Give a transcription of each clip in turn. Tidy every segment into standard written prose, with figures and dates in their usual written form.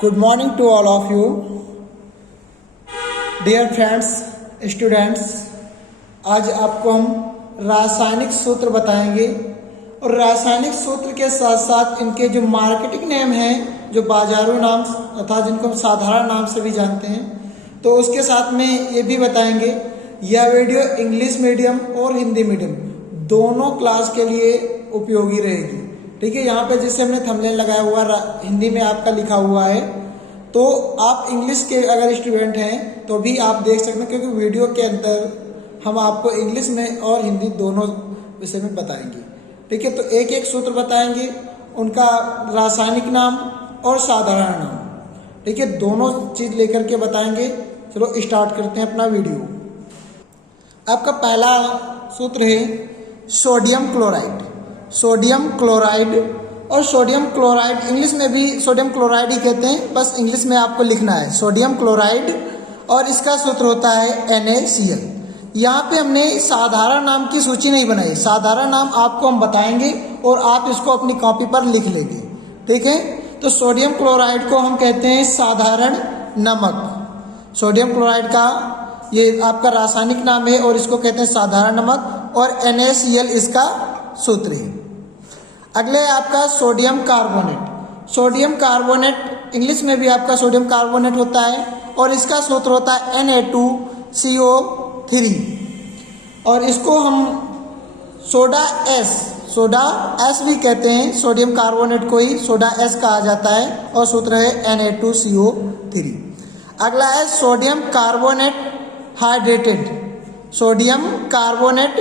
Good morning to all of you. Dear friends, students, आज आपको हम रासायनिक सूत्र बताएंगे और रासायनिक सूत्र के साथ साथ इनके जो मार्केटिंग नेम हैं, जो बाजारू नाम अर्थात जिनको हम साधारण नाम से भी जानते हैं, तो उसके साथ में ये भी बताएंगे। यह वीडियो इंग्लिश मीडियम और हिंदी मीडियम दोनों क्लास के लिए उपयोगी रहेगी। ठीक है, यहाँ पे जैसे हमने थंबनेल लगाया हुआ हिंदी में आपका लिखा हुआ है, तो आप इंग्लिश के अगर स्टूडेंट हैं तो भी आप देख सकते हैं, क्योंकि वीडियो के अंदर हम आपको इंग्लिश में और हिंदी दोनों विषय में बताएंगे। ठीक है, तो एक एक सूत्र बताएंगे, उनका रासायनिक नाम और साधारण नाम। ठीक है, दोनों चीज लेकर के बताएंगे। चलो स्टार्ट करते हैं अपना वीडियो। आपका पहला सूत्र है सोडियम क्लोराइड। सोडियम क्लोराइड और सोडियम क्लोराइड इंग्लिश में भी सोडियम क्लोराइड ही कहते हैं, बस इंग्लिश में आपको लिखना है सोडियम क्लोराइड, और इसका सूत्र होता है NaCl। यहाँ पे हमने साधारण नाम की सूची नहीं बनाई, साधारण नाम आपको हम बताएंगे और आप इसको अपनी कॉपी पर लिख लेंगे। ठीक है, तो सोडियम क्लोराइड को हम कहते हैं साधारण नमक। सोडियम क्लोराइड का ये आपका रासायनिक नाम है और इसको कहते हैं साधारण नमक, और NaCl इसका सूत्र है। अगले आपका sodium carbonate. Sodium carbonate English में भी आपका सोडियम कार्बोनेट होता है और इसका सूत्र होता है Na2CO3, और इसको हम सोडा एस भी कहते हैं। सोडियम कार्बोनेट को ही सोडा एस कहा जाता है और सूत्र है Na2CO3। अगला है sodium carbonate hydrated. Sodium carbonate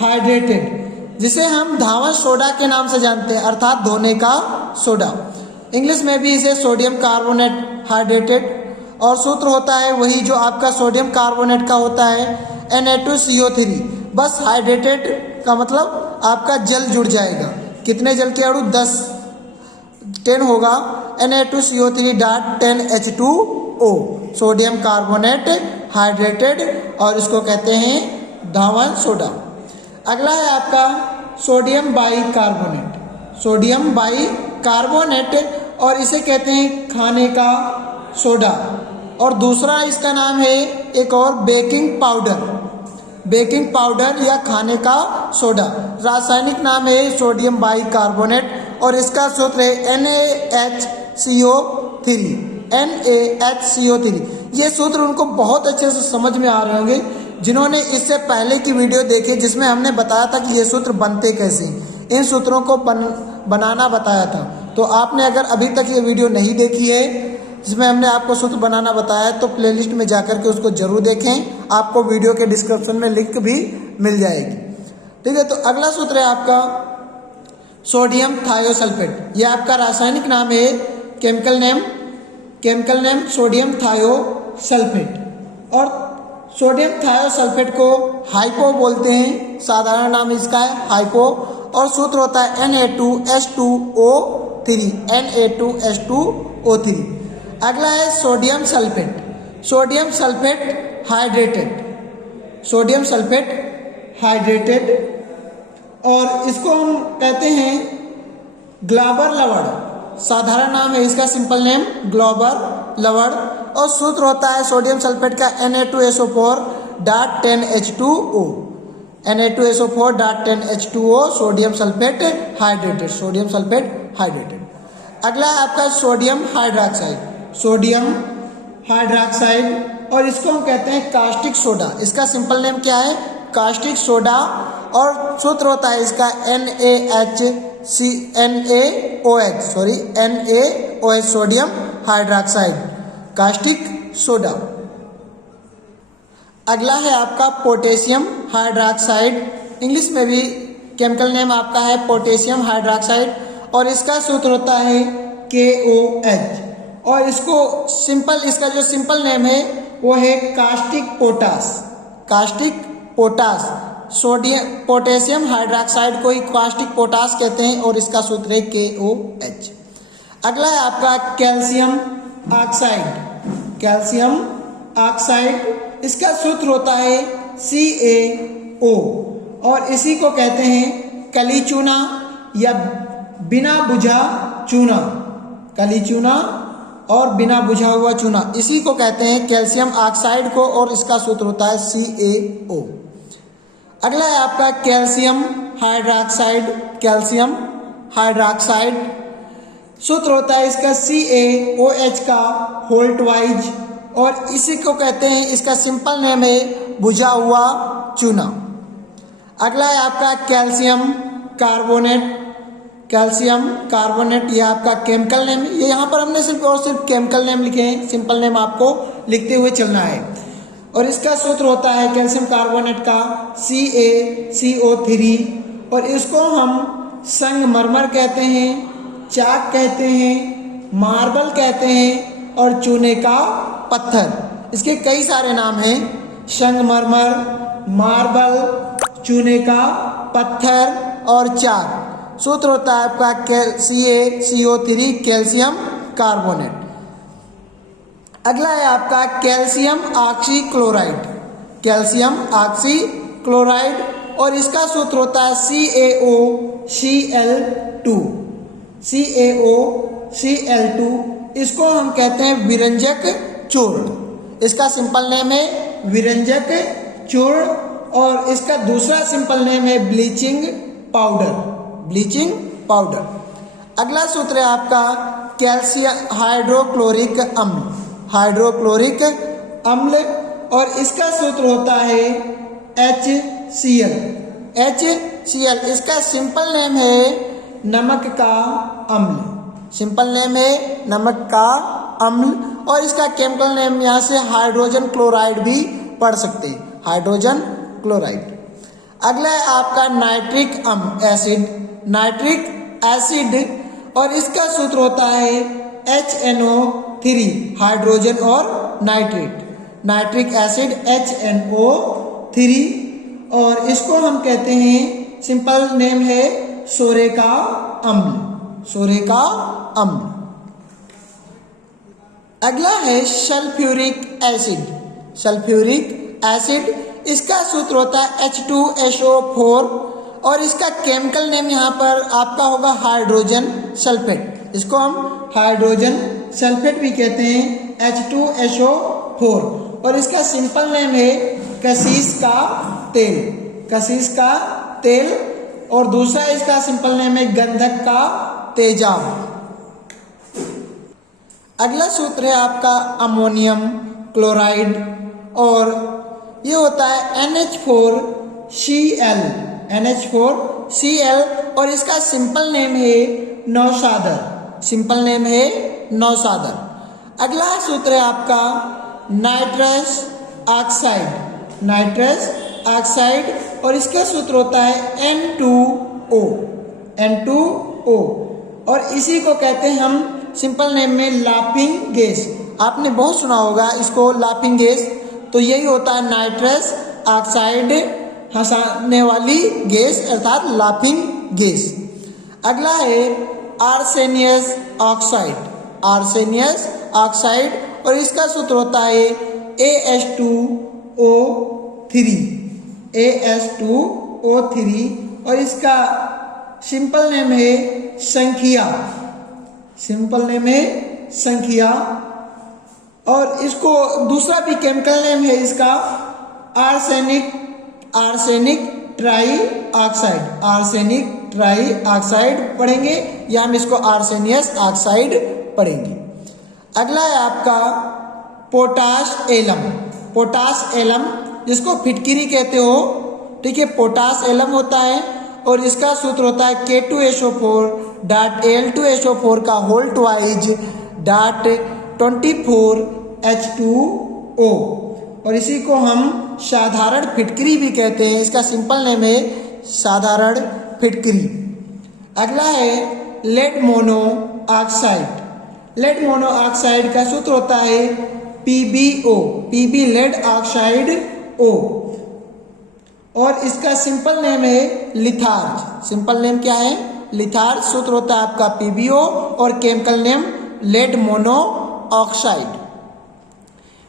hydrated, जिसे हम धावन सोडा के नाम से जानते हैं, अर्थात धोने का सोडा। इंग्लिश में भी इसे सोडियम कार्बोनेट हाइड्रेटेड, और सूत्र होता है वही जो आपका सोडियम कार्बोनेट का होता है Na2CO3। बस हाइड्रेटेड का मतलब आपका जल जुड़ जाएगा। कितने जल के अणु? 10 होगा। Na2CO3 10 H2O, sodium carbonate hydrated, और इसको कहते हैं धावन सोडा। अगला है आपका सोडियम बाइकार्बोनेट। सोडियम बाइकार्बोनेट, और इसे कहते हैं खाने का सोडा, और दूसरा इसका नाम है एक और बेकिंग पाउडर। बेकिंग पाउडर या खाने का सोडा, रासायनिक नाम है सोडियम बाइकार्बोनेट, और इसका सूत्र है NaHCO3। ये सूत्र उनको बहुत अच्छे से समझ में आ रहे होंगे जिन्होंने इससे पहले की वीडियो देखी, जिसमें हमने बताया था कि ये सूत्र बनते कैसे, इन सूत्रों को बनाना बताया था। तो आपने अगर अभी तक ये वीडियो नहीं देखी है जिसमें हमने आपको सूत्र बनाना बताया है, तो प्लेलिस्ट में जाकर के उसको जरूर देखें। आपको वीडियो के डिस्क्रिप्शन में लिंक भी मिल जाएगी। ठीक है, तो अगला सूत्र है आपका सोडियम थायोसल्फेट। यह आपका रासायनिक नाम है, केमिकल नेम सोडियम थायोसल्फेट, और सोडियम थायोसल्फेट को हाइपो बोलते हैं, साधारण नाम इसका है हाइपो, और सूत्र होता है Na2H2O3। अगला है sodium sulphate. Sodium sulphate hydrated, और इसको हम कहते हैं ग्लोबर लवण। साधारण नाम है इसका, सिंपल नेम ग्लोबर लवण, और सूत्र होता है सोडियम सल्फेट का Na2SO4 10 H2O। Na2SO4 10 H2O, sodium sulphate hydrated. अगला है आपका सोडियम हाइड्रॉक्साइड, और इसको हम कहते हैं कास्टिक सोडा। इसका सिंपल नेम क्या है? कास्टिक सोडा, और सूत्र होता है इसका NaOH, sodium hydroxide, caustic soda. अगला है आपका पोटेशियम हाइड्रॉक्साइड। इंग्लिश में भी केमिकल नेम आपका है पोटेशियम हाइड्रॉक्साइड, और इसका सूत्र होता है KOH, और इसका जो सिंपल नेम है वो है कास्टिक पोटास। पोटेशियम हाइड्रॉक्साइड को ही कास्टिक पोटास कहते हैं, और इसका सूत्र है KOH। अगला है आपका कैल्शियम ऑक्साइड। इसका सूत्र होता है CaO, और इसी को कहते हैं कली चूना या बिना बुझा चूना। कली चूना और बिना बुझा हुआ चूना, इसी को कहते हैं कैल्शियम ऑक्साइड को, और इसका सूत्र होता है CaO। अगला है आपका कैल्शियम हाइड्रोक्साइड। कैल्शियम हाइड्रोक्साइड सूत्र होता है इसका CaOH का होल ट्वाइज, और इसी को कहते हैं, इसका सिंपल नेम है बुझा हुआ चूना। अगला है आपका कैल्शियम कार्बोनेट। कैल्शियम कार्बोनेट यह आपका केमिकल नेम, ये यहाँ पर हमने सिर्फ और सिर्फ केमिकल नेम लिखे हैं, सिंपल नेम आपको लिखते हुए चलना है। और इसका सूत्र होता है कैल्शियम कार्बोनेट का CaCO3, और इसको हम संगमरमर कहते हैं, चाक कहते हैं, मार्बल कहते हैं, और चूने का पत्थर। इसके कई सारे नाम हैं, संगमरमर, मार्बल, चूने का पत्थर और चाक। सूत्र होता है आपका CaCO3 कैल्शियम कार्बोनेट। अगला है आपका कैल्शियम ऑक्सीक्लोराइड। कैल्शियम ऑक्सीक्लोराइड, और इसका सूत्र होता है CaOCl2। CaOCl2, इसको हम कहते हैं विरंजक चूर्ण। इसका सिंपल नेम है विरंजक चूर्ण, और इसका दूसरा सिंपल नेम है ब्लीचिंग पाउडर। Bleaching powder. अगला सूत्र है आपका कैल्शियम हाइड्रोक्लोरिक अम्ल। हाइड्रोक्लोरिक अम्ल, और इसका सूत्र होता है HCl। HCl, इसका सिंपल नेम है नमक का अम्ल। सिंपल नेम है नमक का अम्ल, और इसका केमिकल नेम यहाँ से हाइड्रोजन क्लोराइड भी पढ़ सकते हैं, हाइड्रोजन क्लोराइड। अगला है आपका नाइट्रिक एसिड। नाइट्रिक एसिड, और इसका सूत्र होता है HNO3, हाइड्रोजन और नाइट्रेट। नाइट्रिक एसिड HNO3, और इसको हम कहते हैं, सिंपल नेम है सोरे का अम्ल। सोरे का अम्ल। अगला है सल्फ्यूरिक एसिड। सल्फ्यूरिक एसिड, इसका सूत्र होता है H2SO4, और इसका केमिकल नेम यहाँ पर आपका होगा हाइड्रोजन सल्फेट। इसको हम हाइड्रोजन सल्फेट भी कहते हैं, H2SO4, और इसका सिंपल नेम है कशीस का तेल। कशीस का तेल, और दूसरा इसका सिंपल नेम है गंधक का तेजाब। अगला सूत्र है आपका अमोनियम क्लोराइड, और ये होता है NH4Cl। NH4Cl, और इसका सिंपल नेम है नौशादर। सिंपल नेम है नौशादर। अगला सूत्र है आपका नाइट्रस ऑक्साइड। नाइट्रस ऑक्साइड, और इसका सूत्र होता है N2O। N2O, और इसी को कहते हैं हम सिंपल नेम में लाफिंग गैस। आपने बहुत सुना होगा इसको, लाफिंग गैस। तो यही होता है नाइट्रस ऑक्साइड, हंसाने वाली गैस, अर्थात लाफिंग गैस। अगला है आर्सेनियस ऑक्साइड। आर्सेनियस ऑक्साइड, और इसका सूत्र होता है AS2O3। AS2O3, और इसका सिंपल नेम है संखिया। सिंपल नेम है संखिया, और इसको दूसरा भी केमिकल नेम है इसका arsenic try oxide. Arsenic try oxide पढ़ेंगे, या हम इसको आर्सेनियस ऑक्साइड पढ़ेंगे। अगला है आपका पोटाश एलम। पोटाश एलम, जिसको फिटकिरी कहते हो, ठीक है, पोटाश एलम होता है, और इसका सूत्र होता है K2SO4.Al2SO4 का होल ट्वाइज .24H2O, और इसी को हम साधारण फिटकरी भी कहते हैं। इसका सिंपल नेम है साधारण फिटकरी। अगला है lead mono oxide. Lead mono oxide का सूत्र होता है PbO। PB lead oxide O, और इसका सिंपल नेम है लिथार्ज। सिंपल नेम क्या है? लिथार्ज। सूत्र होता है आपका PbO, और chemical name lead mono oxide.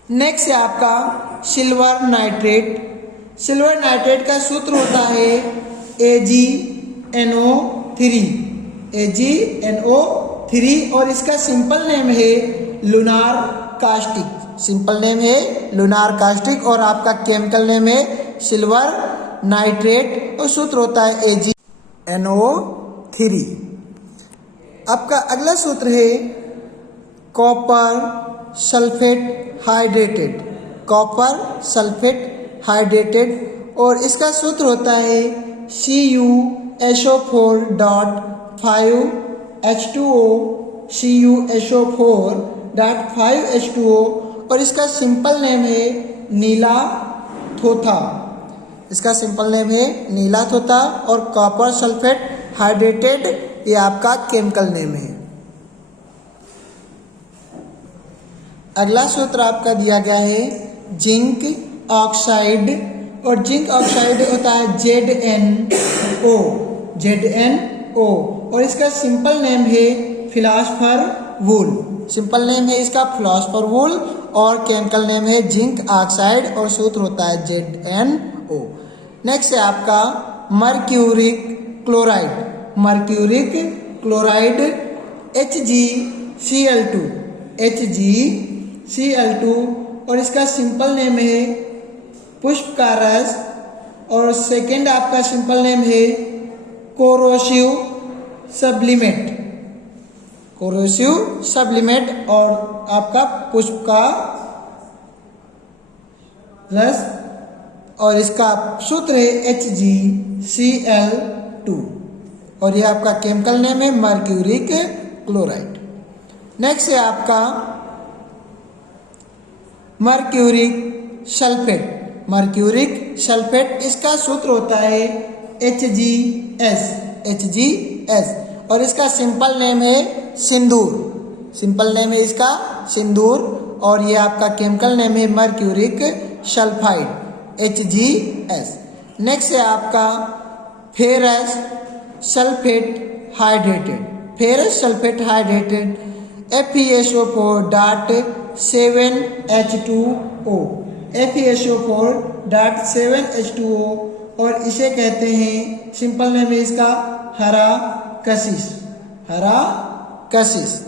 Next है आपका सिल्वर नाइट्रेट। सिल्वर नाइट्रेट का सूत्र होता है AgNO3। AgNO3, 3 और इसका सिंपल नेम है लूनार कास्टिक। सिंपल नेम है लूनार कास्टिक और आपका केमिकल नेम है सिल्वर नाइट्रेट और सूत्र होता है AgNO3। आपका अगला सूत्र है copper sulphate hydrated. Copper sulphate hydrated और इसका सूत्र होता है CuSO4.5H2O CuSO4.5H2O और इसका सिंपल नेम है नीला थोथा। इसका सिंपल नेम है नीला थोथा और कॉपर सल्फेट हाइड्रेटेड ये आपका केमिकल नेम है। अगला सूत्र आपका दिया गया है जिंक ऑक्साइड और जिंक ऑक्साइड होता है ZnO और इसका सिंपल नेम है फिलॉसफर वूल। सिंपल नेम है इसका फिलॉसफर वूल और केमिकल नेम है जिंक ऑक्साइड और सूत्र होता है ZnO। नेक्स्ट है आपका mercuric chloride. Mercuric chloride HgCl2 और इसका सिंपल नेम है पुष्प का रस और सेकेंड आपका सिंपल नेम है कोरोसिव सब्लिमेट और आपका पुष्प का रस और इसका सूत्र है HgCl2 और ये आपका केमिकल नेम है मर्क्यूरिक क्लोराइड। नेक्स्ट है आपका मर्क्यूरिक सल्फेट इसका सूत्र होता है HgS और इसका सिंपल नेम है सिंदूर। सिंपल नेम है इसका सिंदूर और ये आपका केमिकल नेम है मर्क्यूरिक सल्फाइड HgS। नेक्स्ट है आपका फेरस सल्फेट हाइड्रेटेड FeSO4.7H2O और इसे कहते हैं सिंपल नेम है इसका हरा कशिश।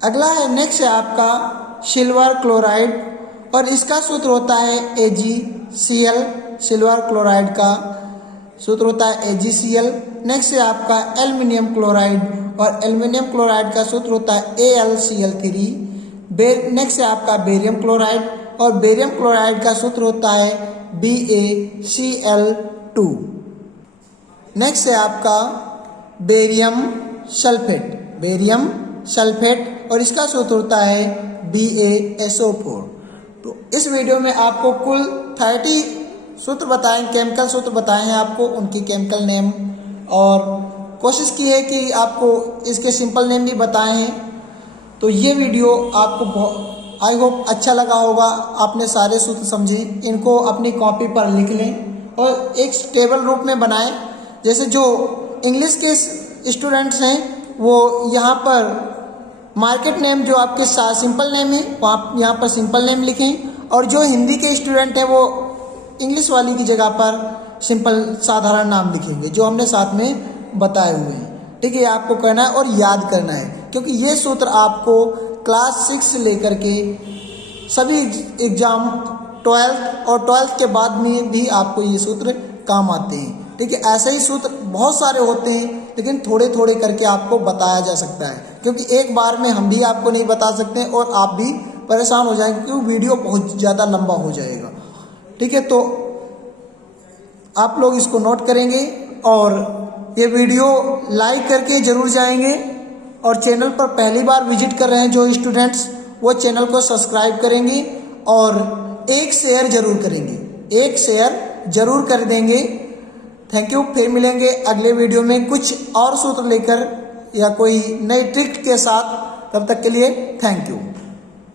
अगला है नेक्स्ट है आपका सिल्वर क्लोराइड और इसका सूत्र होता है AgCl। सिल्वर क्लोराइड का सूत्र होता है AgCl। नेक्स्ट है आपका एल्युमिनियम क्लोराइड और एल्युमिनियम क्लोराइड का सूत्र होता है AlCl3। नेक्स्ट है आपका बेरियम क्लोराइड और बेरियम क्लोराइड का सूत्र होता है BaCl2। नेक्स्ट है आपका बेरियम सल्फेट और इसका सूत्र होता है BaSO4। तो इस वीडियो में आपको कुल 30 सूत्र बताएं, केमिकल सूत्र बताए हैं आपको, उनकी केमिकल नेम और कोशिश की है कि आपको इसके सिंपल नेम भी बताए हैं। तो ये वीडियो आपको आई होप अच्छा लगा होगा, आपने सारे सूत्र समझे, इनको अपनी कॉपी पर लिख लें और एक टेबल रूप में बनाएं। जैसे जो इंग्लिश के स्टूडेंट्स हैं वो यहाँ पर मार्केट नेम जो आपके सिंपल नेम है वो आप यहाँ पर सिंपल नेम लिखें और जो हिंदी के स्टूडेंट हैं वो इंग्लिश वाली की जगह पर सिंपल साधारण नाम लिखेंगे जो हमने साथ में बताए हुए हैं। ठीक है, आपको करना है और याद करना है क्योंकि ये सूत्र आपको क्लास 6 से लेकर के सभी एग्जाम 12th और 12th के बाद में भी आपको ये सूत्र काम आते हैं। ठीक है, ऐसे ही सूत्र बहुत सारे होते हैं लेकिन थोड़े थोड़े करके आपको बताया जा सकता है क्योंकि एक बार में हम भी आपको नहीं बता सकते और आप भी परेशान हो जाएंगे क्योंकि वीडियो बहुत ज़्यादा लंबा हो जाएगा। ठीक है, तो आप लोग इसको नोट करेंगे और ये वीडियो लाइक करके ज़रूर जाएंगे और चैनल पर पहली बार विजिट कर रहे हैं जो स्टूडेंट्स वो चैनल को सब्सक्राइब करेंगे और एक शेयर जरूर करेंगे, एक शेयर जरूर कर देंगे। Thank you. फिर मिलेंगे अगले वीडियो में कुछ और सूत्र लेकर या कोई नई ट्रिक के साथ। तब तक के लिए थैंक यू।